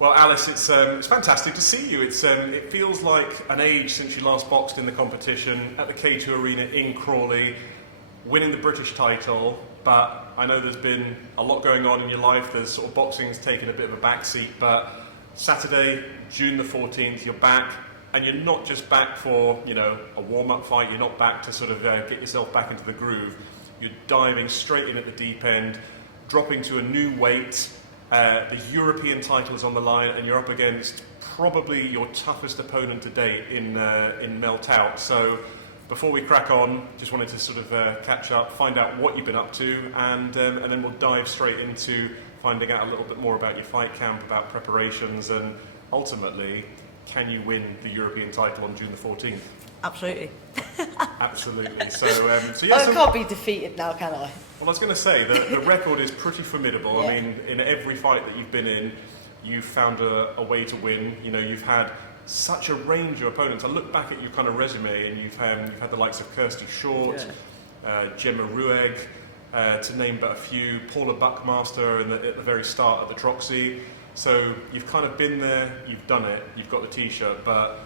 Well, Alice, it's fantastic to see you. It feels like an age since you last boxed in the competition at the K2 Arena in Crawley, winning the British title. But I know there's been a lot going on in your life. There's sort of boxing's taken a bit of a backseat. But Saturday, June the 14th, you're back, and you're not just back for a warm-up fight. You're not back to sort of get yourself back into the groove. You're diving straight in at the deep end, dropping to a new weight. The European title is on the line, and you're up against probably your toughest opponent to date in Mel Tout. So before we crack on, just wanted to sort of catch up, find out what you've been up to, and then we'll dive straight into finding out a little bit more about your fight camp, about preparations, and ultimately, can you win the European title on June the 14th? Absolutely. Absolutely. So I can't be defeated now, can I? Well, I was going to say, the record is pretty formidable. Yeah. I mean, in every fight that you've been in, you've found a way to win. You've had such a range of opponents. I look back at your kind of resume, and you've had the likes of Kirsty Short, Gemma Rueg, to name but a few, Paula Buckmaster at the very start of the Troxy. So you've kind of been there, you've done it, you've got the T-shirt, but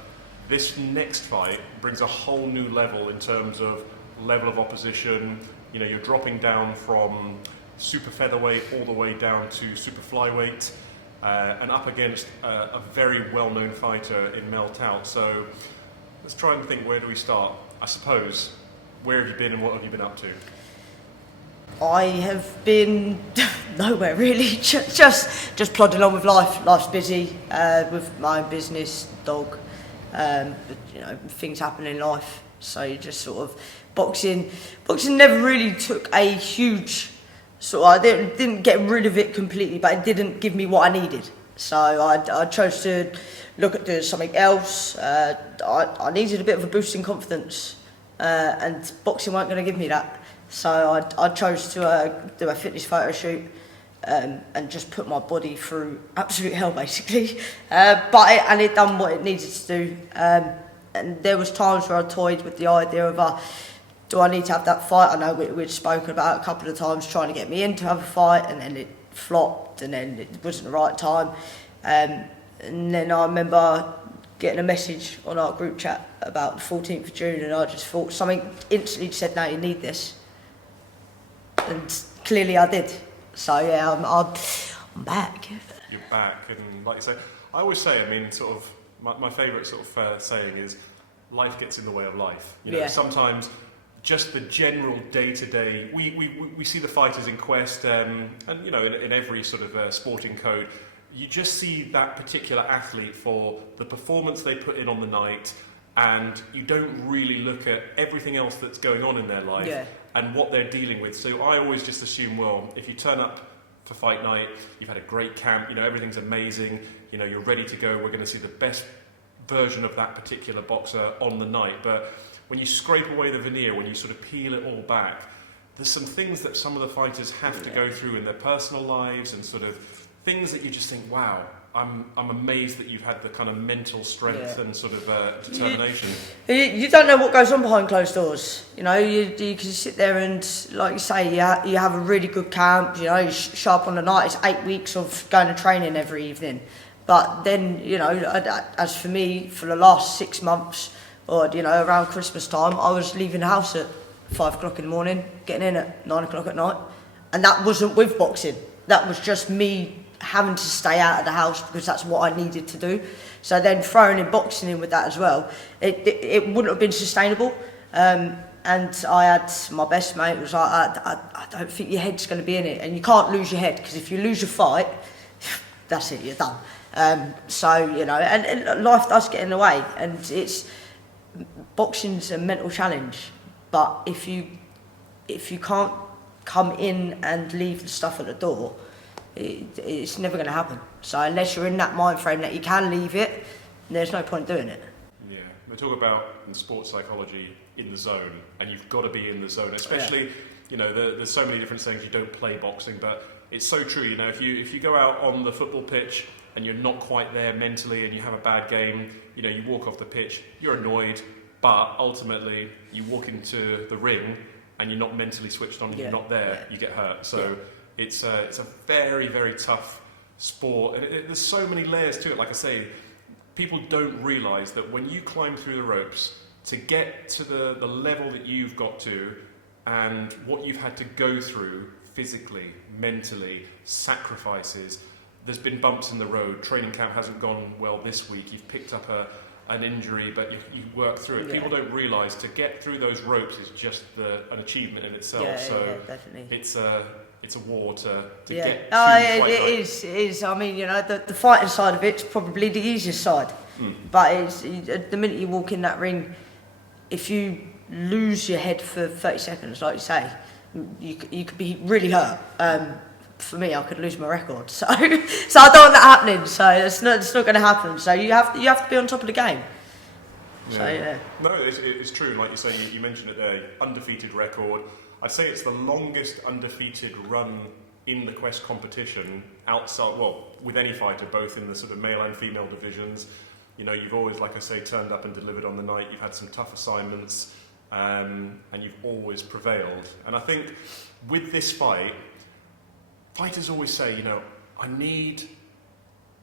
this next fight brings a whole new level in terms of level of opposition. You're dropping down from super featherweight all the way down to super flyweight, and up against a very well-known fighter in Mel Tout. So let's try and think, where do we start? I suppose, where have you been and what have you been up to? I have been nowhere really, just plodding on with life. Life's busy, with my own business, dog, but, things happen in life. So you just sort of, boxing never really took a huge, I didn't get rid of it completely, but it didn't give me what I needed. So I chose to look at doing something else. I needed a bit of a boost in confidence, and boxing weren't going to give me that. So I chose to do a fitness photo shoot, and just put my body through absolute hell, basically. But it done what it needed to do. And there was times where I toyed with the idea of, do I need to have that fight? I know we'd spoken about it a couple of times, trying to get me in to have a fight, and then it flopped, and then it wasn't the right time. And then I remember getting a message on our group chat about the 14th of June, and I just thought, something instantly said, no, you need this. And clearly I did. So yeah, I'm back. You're back, and like you say, I always say, I mean, sort of, my favourite sort of saying is, life gets in the way of life. Sometimes just the general day-to-day, we see the fighters in Quest, and in every sort of sporting code, you just see that particular athlete for the performance they put in on the night, and you don't really look at everything else that's going on in their life and what they're dealing with. So I always just assume, well, if you turn up for fight night, you've had a great camp, everything's amazing, you're ready to go, we're going to see the best version of that particular boxer on the night. But when you scrape away the veneer, when you sort of peel it all back, there's some things that some of the fighters have to go through in their personal lives, and sort of things that you just think, wow, I'm amazed that you've had the kind of mental strength and sort of determination. You don't know what goes on behind closed doors. You can sit there and, like you say, you have a really good camp. You sharp on the night. It's 8 weeks of going to training every evening. But then, as for me, for the last 6 months, or around Christmas time, I was leaving the house at 5 o'clock in the morning, getting in at 9 o'clock at night, and that wasn't with boxing. That was just me having to stay out of the house because that's what I needed to do. So then throwing in boxing in with that as well, it wouldn't have been sustainable. And I had my best mate was like, I don't think your head's going to be in it, and you can't lose your head, because if you lose your fight, that's it, you're done. And life does get in the way, and boxing's a mental challenge. But if you can't come in and leave the stuff at the door, it's never going to happen. So unless you're in that mind frame that you can leave it, there's no point doing it. Yeah, they talk about in sports psychology, in the zone, and you've got to be in the zone. Especially, there's so many different sayings. You don't play boxing, but it's so true. If you go out on the football pitch and you're not quite there mentally, and you have a bad game, you walk off the pitch, you're annoyed, but ultimately you walk into the ring and you're not mentally switched on, you're not there, you get hurt. So it's a very, very tough sport, and there's so many layers to it. Like I say, people don't realise that when you climb through the ropes to get to the level that you've got to, and what you've had to go through physically, mentally, sacrifices. There's been bumps in the road. Training camp hasn't gone well this week. You've picked up an injury, but you work through it. Yeah. People don't realise to get through those ropes is just an achievement in itself. Yeah, definitely. It's a war to get to it is. I mean, the fighting side of it's probably the easiest side. But the minute you walk in that ring, if you lose your head for 30 seconds, like you say, you could be really hurt. For me, I could lose my record. So I don't want that happening. So it's not going to happen. So you have to be on top of the game. Yeah. So yeah. No, it's true. Like you say, you mentioned it there. Undefeated record. I'd say it's the longest undefeated run in the Quest competition outside. Well, with any fighter, both in the sort of male and female divisions. You've always, like I say, turned up and delivered on the night. You've had some tough assignments, and you've always prevailed. And I think with this fight, fighters always say, I need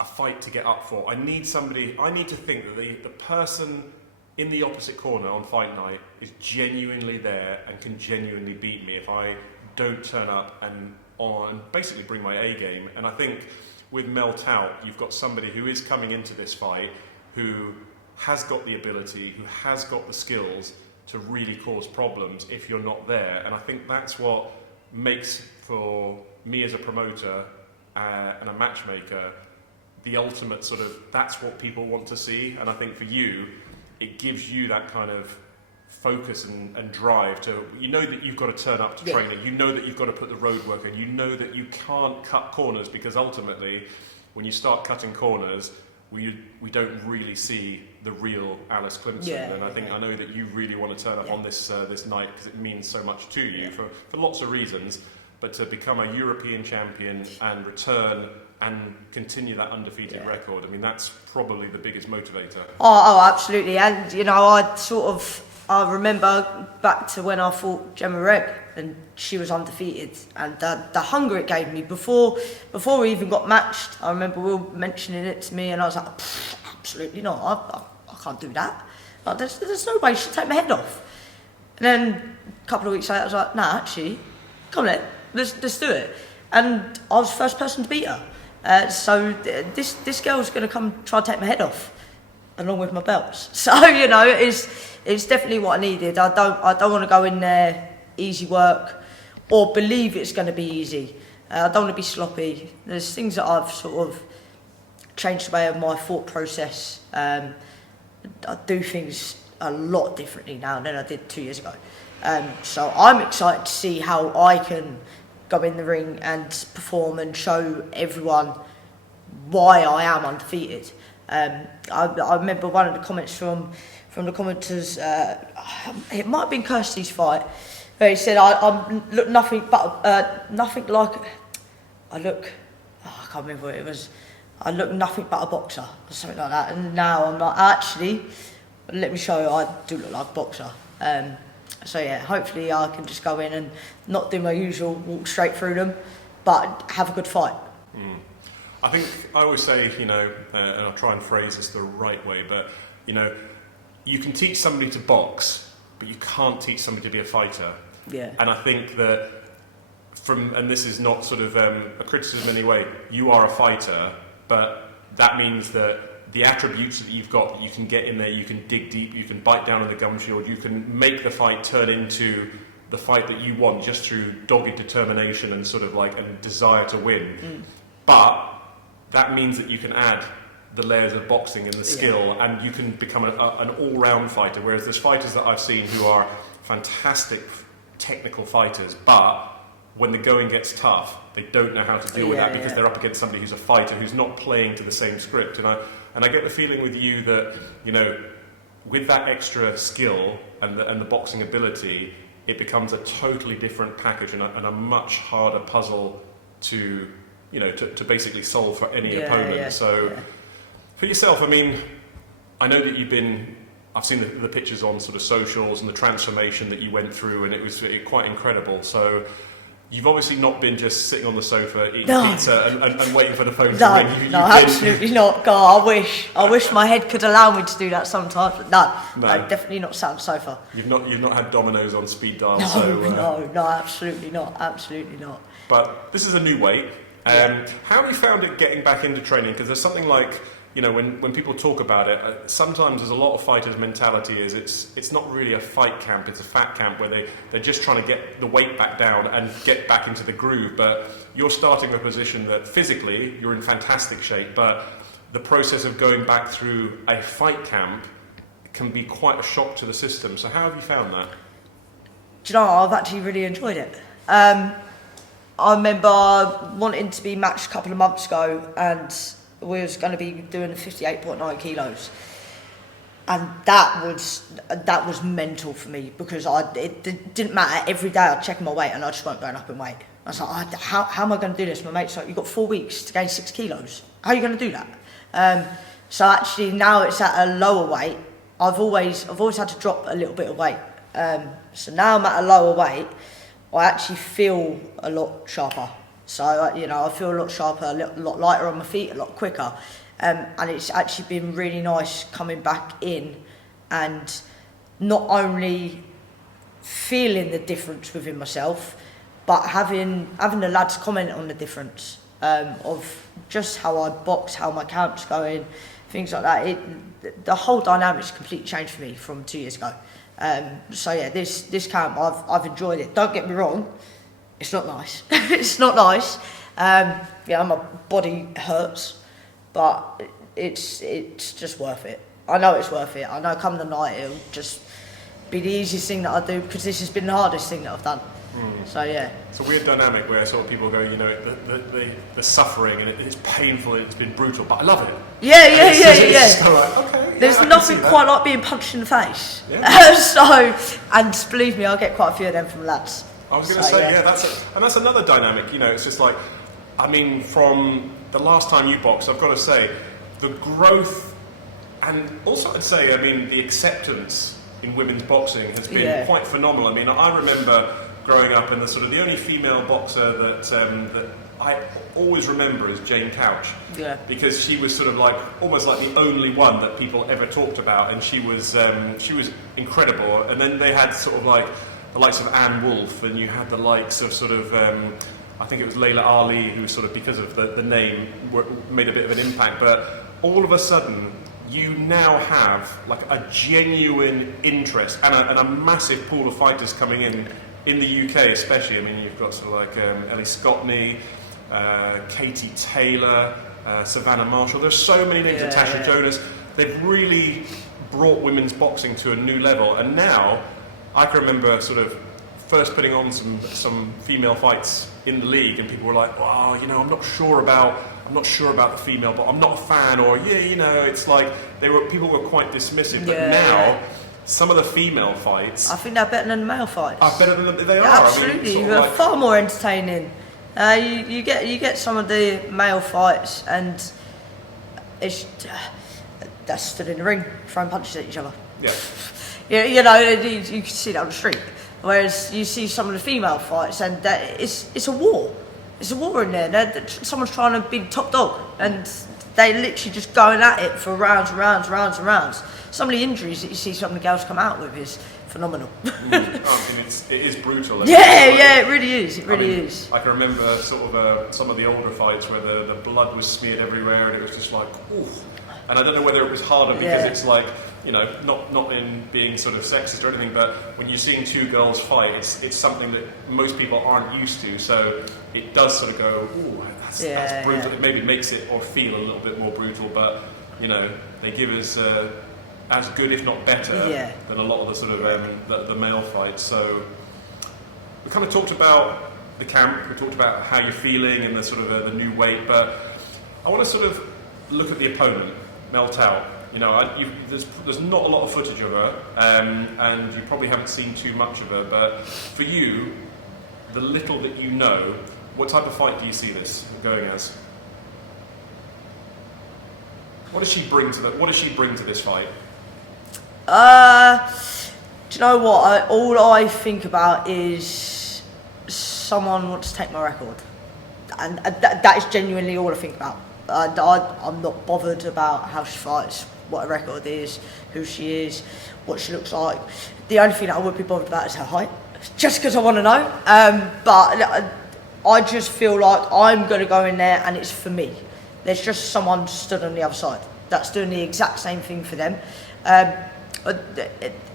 a fight to get up for. I need to think that the person in the opposite corner on fight night is genuinely there and can genuinely beat me if I don't turn up and basically bring my A game. And I think with Mel Tout, you've got somebody who is coming into this fight who has got the ability, who has got the skills to really cause problems if you're not there. And I think that's what makes, for me as a promoter and a matchmaker, the ultimate sort of, that's what people want to see. And I think for you, it gives you that kind of focus and drive to, that you've got to turn up to training, that you've got to put the road work in, that you can't cut corners, because ultimately, when you start cutting corners, we don't really see the real Alice Climpson. And I know that you really want to turn up on this night because it means so much to you for lots of reasons. But to become a European champion and return and continue that undefeated record, that's probably the biggest motivator. Oh, absolutely. And I remember back to when I fought Gemma Reg and she was undefeated, and the hunger it gave me before we even got matched. I remember Will mentioning it to me, and I was like, absolutely not. I can't do that. Like, there's no way she'd take my head off. And then a couple of weeks later, I was like, nah, actually, come on, let's do it. And I was the first person to beat her. So this girl's going to come try to take my head off, along with my belts. So it's definitely what I needed. I don't want to go in there easy work or believe it's going to be easy. I don't want to be sloppy. There's things that I've sort of changed the way of my thought process. I do things a lot differently now than I did 2 years ago. So I'm excited to see how I can go in the ring and perform and show everyone why I am undefeated. I remember one of the comments from the commenters, it might have been Kirsty's fight, where he said, I look nothing like, I can't remember what it was, I look nothing but a boxer, or something like that. And now I'm like, actually, let me show you, I do look like a boxer. So yeah, hopefully I can just go in and not do my usual walk straight through them, but have a good fight. I think I always say, and I'll try and phrase this the right way, but you can teach somebody to box, but you can't teach somebody to be a fighter. Yeah. And I think that and this is not sort of a criticism in any way, you are a fighter, but that means that the attributes that you've got, that you can get in there, you can dig deep, you can bite down on the gum shield, you can make the fight turn into the fight that you want just through dogged determination and sort of like a desire to win. But that means that you can add the layers of boxing and the skill, and you can become an all-round fighter, whereas there's fighters that I've seen who are fantastic technical fighters, but when the going gets tough, they don't know how to deal with that because they're up against somebody who's a fighter who's not playing to the same script. And I get the feeling with you that, with that extra skill and the boxing ability, it becomes a totally different package and a much harder puzzle to basically solve for any opponent. For yourself, I know that I've seen the pictures on sort of socials and the transformation that you went through, and it was quite incredible. So you've obviously not been just sitting on the sofa eating pizza and waiting for the phone no, to ring. No, absolutely not. God, I wish my head could allow me to do that sometimes. But no, definitely not sat on the sofa. You've not had Domino's on speed dial. No, absolutely not. But this is a new weight. How have you found it getting back into training? Because there's something like, you know, when people talk about it, sometimes there's a lot of fighters' mentality is it's not really a fight camp, it's a fat camp where they're just trying to get the weight back down and get back into the groove. But you're starting a position that physically you're in fantastic shape, but the process of going back through a fight camp can be quite a shock to the system. So how have you found that? Do you know, I've actually really enjoyed it. I remember wanting to be matched a couple of months ago, and we was going to be doing 58.9 kilos, and that was mental for me, because it didn't matter. Every day I'd check my weight and I just weren't going up in weight. I was like, how am I going to do this? My mate's like, you've got 4 weeks to gain 6 kilos. How are you going to do that? So actually now it's at a lower weight. I've always had to drop a little bit of weight. So now I'm at a lower weight. I actually feel a lot sharper. So, you know, I feel a lot sharper, a lot lighter on my feet, a lot quicker. And it's actually been really nice coming back in and not only feeling the difference within myself, but having the lads comment on the difference of just how I box, how my camp's going, things like that. The whole dynamic's completely changed for me from 2 years ago. So yeah, this camp, I've enjoyed it. Don't get me wrong. It's not nice. It's not nice. Yeah, my body hurts, but it's just worth it. I know it's worth it. I know come the night it'll just be the easiest thing that I do, because this has been the hardest thing that I've done. So yeah. It's a weird dynamic where sort of people go, you know, the suffering and it's painful, it's been brutal, but I love it. Yeah. So like, okay, there's nothing quite like being punched in the face. Yeah. And believe me, I'll get quite a few of them from lads. I was going to say, that's another dynamic. You know, it's just like, I mean, from the last time you boxed, I've got to say, the growth, and also I'd say, I mean, the acceptance in women's boxing has been quite phenomenal. I mean, I remember growing up, and the only female boxer that I always remember is Jane Couch, because she was sort of like almost like the only one that people ever talked about, and she was incredible. And then they had sort of like the likes of Anne Wolfe, and you had the likes of sort of, I think it was Layla Ali, who sort of, because of the name, made a bit of an impact. But all of a sudden, you now have like a genuine interest and a massive pool of fighters coming in the UK especially. I mean, you've got sort of like Ellie Scottney, Katie Taylor, Savannah Marshall. There's so many names, Natasha Jonas. They've really brought women's boxing to a new level, and now I can remember sort of first putting on some female fights in the league, and people were like, "Wow, you know, I'm not sure about the female, but I'm not a fan." Or you know, it's like people were quite dismissive. But now, some of the female fights, I think they're better than the male fights. Are better than they are. Absolutely, I mean, they're far more entertaining. You get some of the male fights, and it's they're stood in the ring throwing punches at each other. Yeah. You know, you can see that on the street. Whereas you see some of the female fights, and it's a war. It's a war in there. Someone's trying to be the top dog, and they literally just going at it for rounds and rounds and rounds and rounds. Some of the injuries that you see some of the girls come out with is phenomenal. I mean, it is brutal. It really is. It really is. I can remember sort of some of the older fights where the blood was smeared everywhere, and it was just like, ooh. And I don't know whether it was harder because it's like, you know, not in being sort of sexist or anything, but when you're seeing two girls fight, it's something that most people aren't used to. So it does sort of go, ooh, that's brutal. It maybe makes it or feel a little bit more brutal, but you know, they give us as good, if not better, than a lot of the sort of the male fights. So we kind of talked about the camp. We talked about how you're feeling and the sort of the new weight, but I want to sort of look at the opponent, Mel Tout. You know, there's not a lot of footage of her, and you probably haven't seen too much of her. But for you, the little that you know, what type of fight do you see this going as? What does she bring to this fight? Do you know what? All I think about is someone want to take my record, and that is genuinely all I think about. I'm not bothered about how she fights, what her record is, who she is, what she looks like. The only thing that I would be bothered about is her height, just because I want to know. But I just feel like I'm going to go in there and it's for me. There's just someone stood on the other side that's doing the exact same thing for them.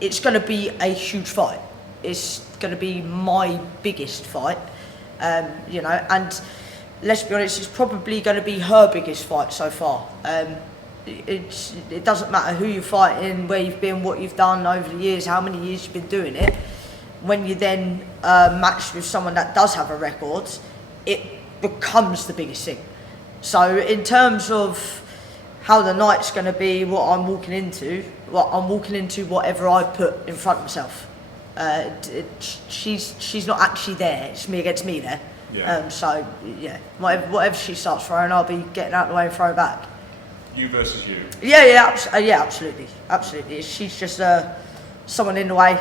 It's going to be a huge fight. It's going to be my biggest fight, you know, and let's be honest, it's probably going to be her biggest fight so far. It doesn't matter who you're fighting, where you've been, what you've done over the years, how many years you've been doing it. When you then match with someone that does have a record, it becomes the biggest thing. So in terms of how the night's going to be, what I'm walking into whatever I put in front of myself. She's not actually there. It's me against me there. Yeah. So yeah, whatever she starts throwing, I'll be getting out of the way and throwing back. You versus you. Yeah, absolutely. She's just someone in the way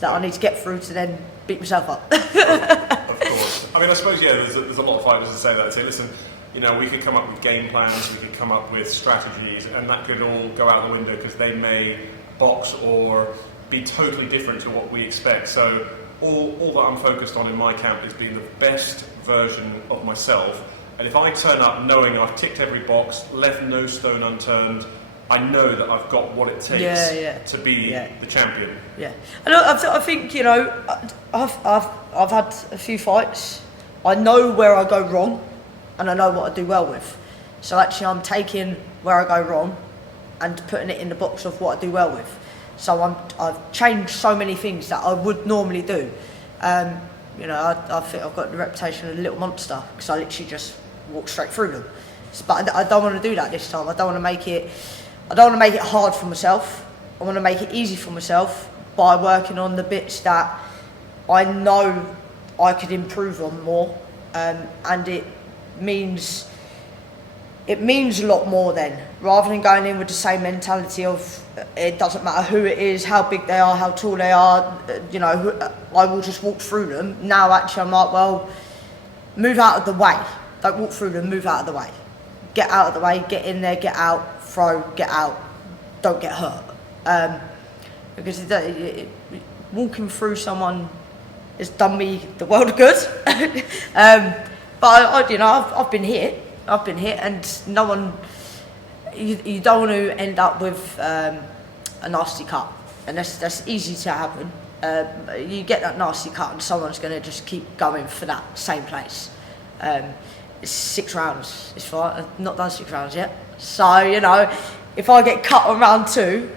that I need to get through to then beat myself up. Of course. I mean, I suppose, yeah, there's a lot of fighters that say that. Say, listen, you know, we could come up with game plans, we could come up with strategies, and that could all go out the window because they may box or be totally different to what we expect. So all that I'm focused on in my camp is being the best version of myself. And if I turn up knowing I've ticked every box, left no stone unturned, I know that I've got what it takes to be the champion. Yeah, and I think, you know, I've had a few fights. I know where I go wrong, and I know what I do well with. So actually, I'm taking where I go wrong and putting it in the box of what I do well with. So I've changed so many things that I would normally do. You know, I think I've got the reputation of a little monster because I literally just walk straight through them. But I don't want to do that this time. I don't want to make it hard for myself. I want to make it easy for myself by working on the bits that I know I could improve on more, and it means a lot more then, rather than going in with the same mentality of it doesn't matter who it is, how big they are, how tall they are, you know, I will just walk through them. Now actually I'm like, well, move out of the way. Don't walk through them, move out of the way. Get out of the way, get in there, get out, throw, get out, don't get hurt. Because walking through someone has done me the world of good. But you know, I've been hit, and no one. You don't want to end up with a nasty cut, and that's easy to happen. You get that nasty cut, and someone's going to just keep going for that same place. It's 6 rounds. It's fine. I've not done 6 rounds yet, so you know, if I get cut on round 2,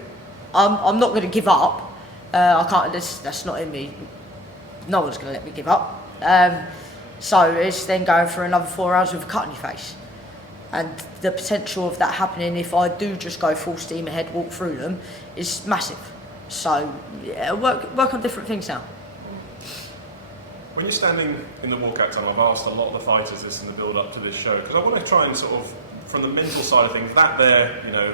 I'm not going to give up. I can't. That's not in me. No one's going to let me give up. So it's then going for another 4 rounds with a cut in your face. And the potential of that happening if I do just go full steam ahead, walk through them, is massive. So yeah, work on different things now. When you're standing in the walkout tunnel, I've asked a lot of the fighters this in the build-up to this show, because I want to try and sort of, from the mental side of things, that there, you know,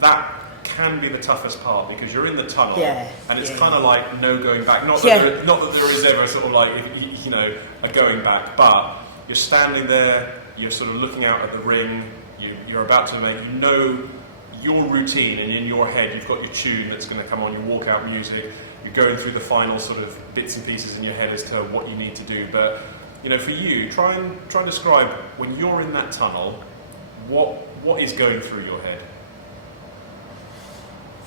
that can be the toughest part, because you're in the tunnel, and it's kind of like no going back. Not that there is ever sort of like, you know, a going back, but you're standing there, you're sort of looking out at the ring, you're about to make, you know, your routine, and in your head you've got your tune that's going to come on, your walkout music, you're going through the final sort of bits and pieces in your head as to what you need to do. But, you know, for you, try and describe, when you're in that tunnel, what is going through your head?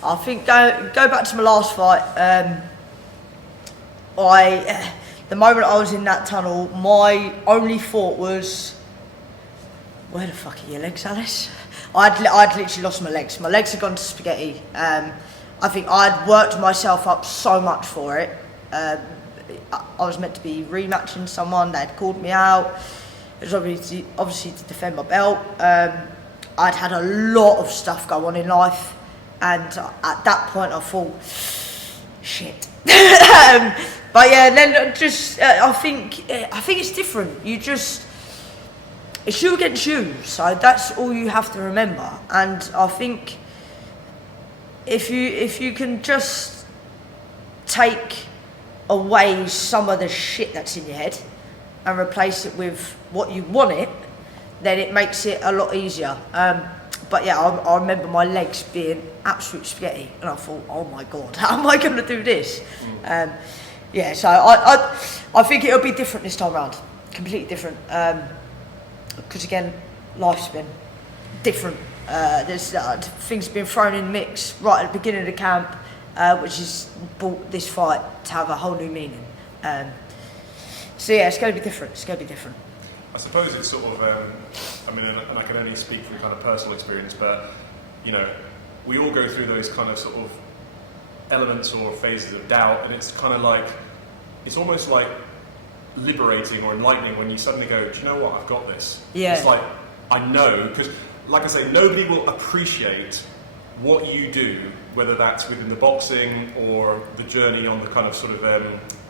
I think go back to my last fight. The moment I was in that tunnel, my only thought was, where the fuck are your legs, Alice? I'd literally lost my legs. My legs had gone to spaghetti. I think I'd worked myself up so much for it. I was meant to be rematching someone. They'd called me out. It was obviously to defend my belt. I'd had a lot of stuff go on in life, and at that point I thought, shit. But yeah, then just I think it's different. It's you against you, so that's all you have to remember. And I think if you can just take away some of the shit that's in your head, and replace it with what you want it, then it makes it a lot easier. But yeah, I remember my legs being absolute spaghetti, and I thought, oh my God, how am I going to do this? Yeah, so I think it'll be different this time around, completely different. Because again, life's been different. There's things been thrown in the mix right at the beginning of the camp, which has brought this fight to have a whole new meaning. So yeah, it's going to be different. It's going to be different. I suppose it's sort of, I mean, and I can only speak from kind of personal experience, but, you know, we all go through those kind of sort of elements or phases of doubt, and it's kind of like, it's almost like liberating or enlightening when you suddenly go, do you know what, I've got this. Yeah. It's like, I know, because, like I say, nobody will appreciate what you do, whether that's within the boxing or the journey on the kind of sort of,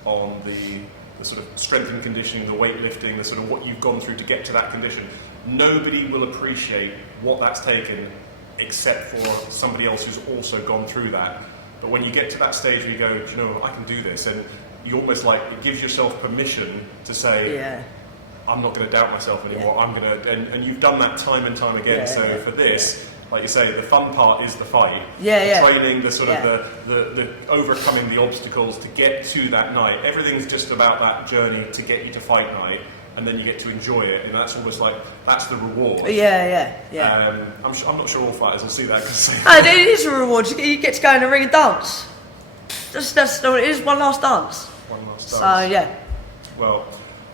on the sort of strength and conditioning, the weightlifting, the sort of what you've gone through to get to that condition. Nobody will appreciate what that's taken except for somebody else who's also gone through that. But when you get to that stage where you go, do you know, I can do this, and you almost like, it gives yourself permission to say, yeah, I'm not going to doubt myself anymore, I'm going to, and you've done that time and time again, so for this, like you say, the fun part is the fight. The training, the sort of the overcoming the obstacles to get to that night. Everything's just about that journey to get you to fight night, and then you get to enjoy it, and that's almost like, that's the reward. I'm not sure all fighters will see that. It is a reward. You get to go in the ring and dance. That's it is, one last dance. One last dance. So yeah. Well,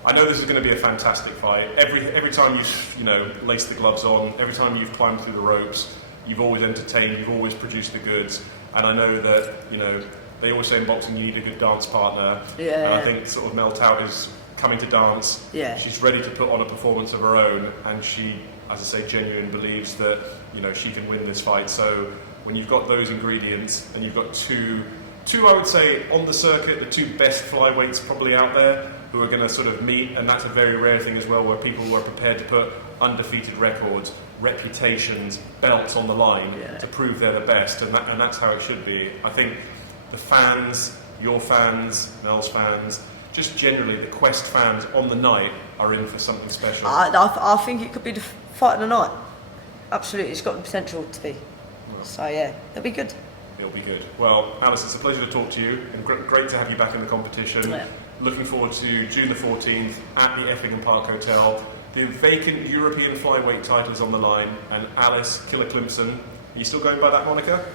I know this is going to be a fantastic fight. Every time you've laced the gloves on, every time you've climbed through the ropes, you've always entertained, you've always produced the goods. And I know that they always say in boxing you need a good dance partner. And I think sort of Mel Tout is coming to dance. She's ready to put on a performance of her own, and she, as I say, genuinely believes that she can win this fight. So when you've got those ingredients and you've got two I would say on the circuit, the two best flyweights probably out there, who are going to sort of meet, and that's a very rare thing as well, where people were prepared to put undefeated records, reputations, belts on the line to prove they're the best, and that's how it should be. I think the fans, your fans, Mel's fans, just generally the Quest fans on the night are in for something special. I think it could be the fight of the night. Absolutely, it's got the potential to be. Well, so yeah, it'll be good. It'll be good. Well, Alice, it's a pleasure to talk to you, and great to have you back in the competition. Looking forward to June the 14th at the Effingham Park Hotel. The vacant European flyweight titles on the line, and Alice Killer Climpson. Are you still going by that moniker?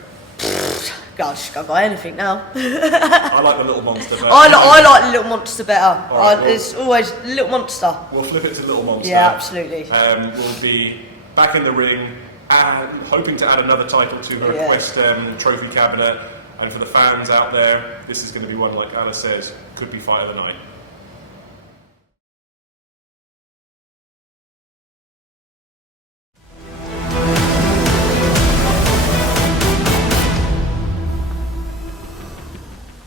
Gosh, go by anything now. I like the Little Monster better. I like the Little Monster better. Right, it's always Little Monster. We'll flip it to Little Monster. Yeah, absolutely. We'll be back in the ring, hoping to add another title to her Quest trophy cabinet. And for the fans out there, this is going to be one, like Alice says, could be fight of the night.